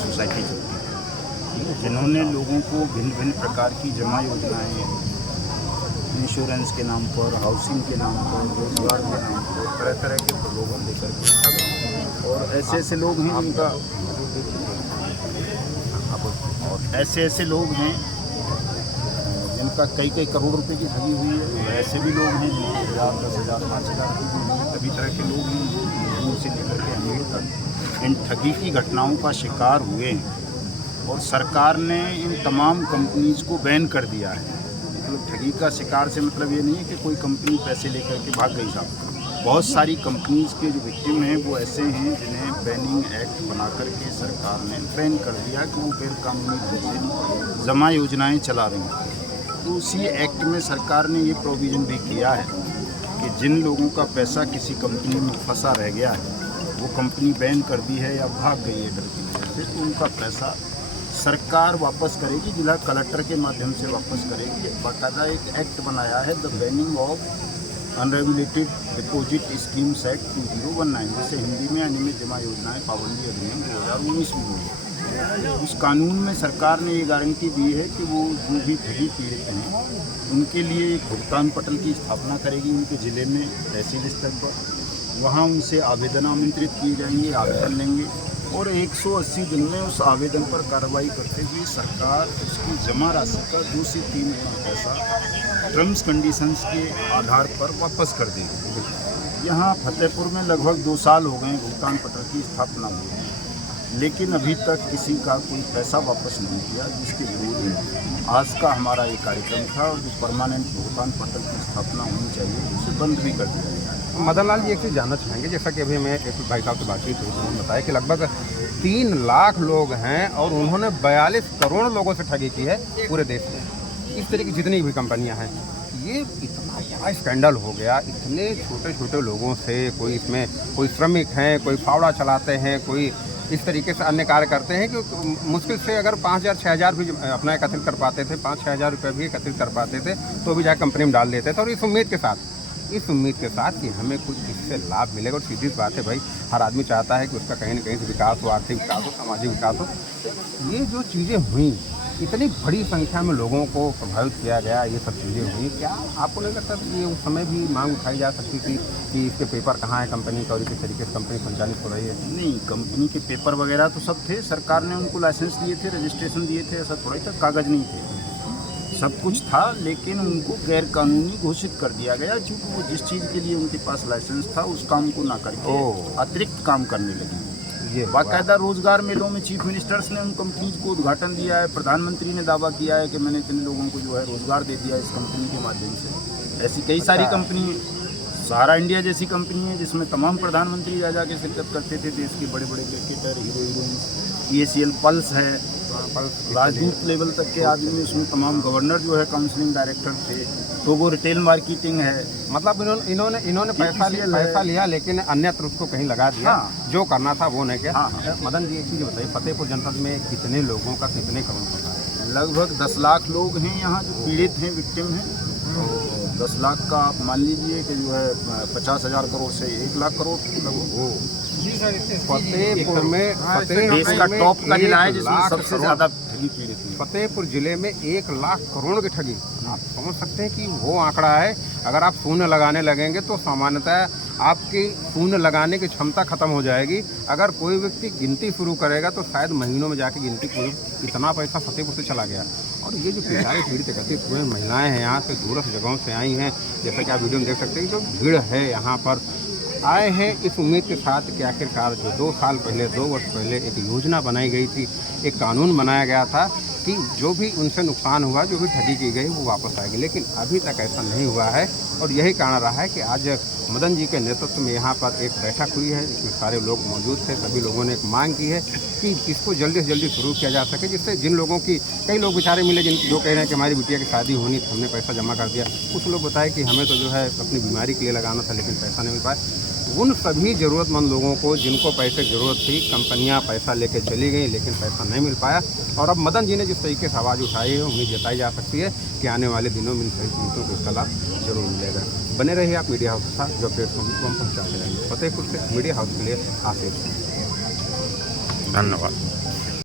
Society चलती है, जिन्होंने लोगों को भिन्न भिन्न प्रकार की जमा योजनाएँ, इंश्योरेंस के नाम पर, हाउसिंग के नाम पर, रोजगार के नाम पर तरह तरह के प्रलोभन देकर के ठगा। और ऐसे ऐसे लोग हैं जिनका कई कई करोड़ रुपए की ठगी हुई है। और ऐसे भी लोग हैं जिनके 1000, 10,000, 5,000 की भी हुई। सभी तरह के लोग हैं, दूर से लेकर के अमीर तक इन ठगी की घटनाओं का शिकार हुए हैं। और सरकार ने इन तमाम कंपनीज़ को बैन कर दिया है। मतलब ठगी का शिकार से मतलब ये नहीं है कि कोई कंपनी पैसे लेकर के भाग गई साहब। बहुत सारी कंपनीज़ के जो विक्टिम हैं वो ऐसे हैं जिन्हें बैनिंग एक्ट बना करके सरकार ने बैन कर दिया कि वो गैर कानूनी ढंग से जमा योजनाएं चला रही हैं। तो उसी एक्ट में सरकार ने ये प्रोविज़न भी किया है कि जिन लोगों का पैसा किसी कंपनी में फंसा रह गया है, वो कंपनी बैन कर दी है या भाग गई है डर की वजह से, तो उनका पैसा सरकार वापस करेगी, जिला कलेक्टर के माध्यम से वापस करेगी। बाकायदा एक एक्ट बनाया है, the banning of unregulated deposit schemes act 2019, जिसे हिंदी में अनियमित जमा योजनाएं पाबंदी अधिनियम 2019 में हुई। उस कानून में सरकार ने ये गारंटी दी है कि वो जो भी ठगी पीड़ित हैं उनके लिए एक भुगतान पटल की स्थापना करेगी उनके ज़िले में, तहसील स्तर पर। वहाँ उनसे आवेदन आमंत्रित किए जाएंगे, आवेदन लेंगे और 180 दिन में उस आवेदन पर कार्रवाई करते हुए सरकार उसकी जमा राशि का 2 से 3 गुना पैसा टर्म्स कंडीशंस के आधार पर वापस कर देगी। यहाँ फतेहपुर में लगभग 2 साल हो गए भुगतान पटल की स्थापना हुई, लेकिन अभी तक किसी का कोई पैसा वापस नहीं किया, जिसके विरोध में आज का हमारा ये कार्यक्रम था। और जो परमानेंट भुगतान पटल की स्थापना होनी चाहिए उसे बंद भी कर दिया गया है। मदन लाल जी, एक चीज़ जानना चाहेंगे, जैसा कि अभी मैं एक भाई साहब से बातचीत हुई, उन्होंने बताया कि लगभग 3 लाख लोग हैं और उन्होंने 42 करोड़ लोगों से ठगी की है पूरे देश में। इस तरह की जितनी भी कंपनियां हैं, ये इतना बड़ा स्कैंडल हो गया, इतने छोटे छोटे लोगों से। कोई इसमें कोई श्रमिक हैं, कोई फावड़ा चलाते हैं, कोई इस तरीके से अन्य कार्य करते हैं कि मुश्किल से अगर 5,000 6,000 भी अपना एकत्रित कर पाते थे, 5-6 हज़ार रुपये भी एकत्रित कर पाते थे, तो भी जाकर कंपनी में डाल देते थे। और इस उम्मीद के साथ कि हमें कुछ इससे लाभ मिलेगा। और सीधी बात है भाई, हर आदमी चाहता है कि उसका कहीं ना कहीं से विकास हो, आर्थिक विकास हो, सामाजिक विकास हो। ये जो चीज़ें हुई, इतनी बड़ी संख्या में लोगों को प्रभावित किया गया, ये सब चीज़ें हुई, क्या आपको नहीं लगता कि ये उस समय भी मांग उठाई जा सकती थी कि इसके पेपर कहाँ है कंपनी का और इस तरीके से कंपनी संचालित हो रही है? नहीं, कंपनी के पेपर वगैरह तो सब थे, सरकार ने उनको लाइसेंस दिए थे, रजिस्ट्रेशन दिए थे, ऐसा थोड़ा ही था, कागज़ नहीं थे, सब कुछ था, लेकिन उनको गैर कानूनी घोषित कर दिया गया क्योंकि वो जिस चीज़ के लिए उनके पास लाइसेंस था उस काम को ना करके अतिरिक्त काम करने लगे। ये बाकायदा रोजगार मेलों में चीफ मिनिस्टर्स ने उन कंपनीज को उद्घाटन दिया है। प्रधानमंत्री ने दावा किया है कि मैंने इतने लोगों को जो है रोजगार दे दिया इस कंपनी के माध्यम से। ऐसी कई सारी कंपनी, सहारा इंडिया जैसी कंपनी है जिसमें तमाम प्रधानमंत्री जा के शिरकत करते थे, देश के बड़े बड़े cricketer, hero heroine. EACL pulse है, राजदूत लेवल तक के आदमी, उसमें तमाम गवर्नर जो है काउंसलिंग डायरेक्टर थे। तो वो रिटेल मार्केटिंग है, मतलब इन्होंने पैसा लिया लेकिन अन्यत्र उसको कहीं लगा दिया। हाँ। जो करना था वो नहीं किया। मदन जी, एक चीज़ बताइए, फतेहपुर जनपद में कितने लोगों का कितने करोड़ का है? लगभग 10 लाख लोग हैं यहाँ जो पीड़ित हैं, विक्टिम हैं। तो 10 लाख का आप मान लीजिए कि जो है 50,000 करोड़ से 1 लाख करोड़ लगभग। फतेहपुर में देश का टॉप का जिला है जिसमें सबसे ज़्यादा ठगी पीड़ित है। फतेहपुर जिले में 1 लाख करोड़ की ठगी, आप समझ सकते हैं कि वो आंकड़ा है। अगर आप शून्य लगाने लगेंगे तो सामान्यतः आपकी शून्य लगाने की क्षमता खत्म हो जाएगी। अगर कोई व्यक्ति गिनती शुरू करेगा तो शायद महीनों में जाके गिनती पूरी, इतना पैसा फतेहपुर से चला गया। और ये जो बेचारे पीड़ित एकत्रित हुए महिलाएं हैं, यहाँ से दूरस्थ जगहों से आई हैं, जैसा कि आप वीडियो में देख सकते हैं, जो भीड़ है यहाँ पर आए हैं इस उम्मीद के साथ कि आखिरकार जो 2 वर्ष पहले एक योजना बनाई गई थी, एक कानून बनाया गया था कि जो भी उनसे नुकसान हुआ, जो भी ठगी की गई, वो वापस आएगी। लेकिन अभी तक ऐसा नहीं हुआ है। और यही कारण रहा है कि आज मदन जी के नेतृत्व में यहाँ पर एक बैठक हुई है, जिसमें सारे लोग मौजूद थे। सभी लोगों ने एक मांग की है कि इसको जल्दी से जल्दी शुरू किया जा सके, जिससे जिन लोगों की, कई लोग बेचारे मिले जो कह रहे हैं कि हमारी बिटिया की शादी होनी थी, हमने पैसा जमा कर दिया। कुछ लोग बताए कि हमें तो जो है अपनी बीमारी के लिए लगाना था लेकिन पैसा नहीं मिल पाया। उन सभी ज़रूरतमंद लोगों को जिनको पैसे की ज़रूरत थी, कंपनियां पैसा लेके चली गई लेकिन पैसा नहीं मिल पाया। और अब मदन जी ने जिस तरीके से आवाज़ उठाई है, उम्मीद जताई जा सकती है कि आने वाले दिनों में इन सभी पीड़ितों को इसका लाभ जरूर मिलेगा। बने रहिए आप मीडिया हाउस के साथ, जो अपडेट्स होंगी वो हम पहुँचाते रहेंगे। फतेहपुर से मीडिया हाउस के लिए आशीष, धन्यवाद।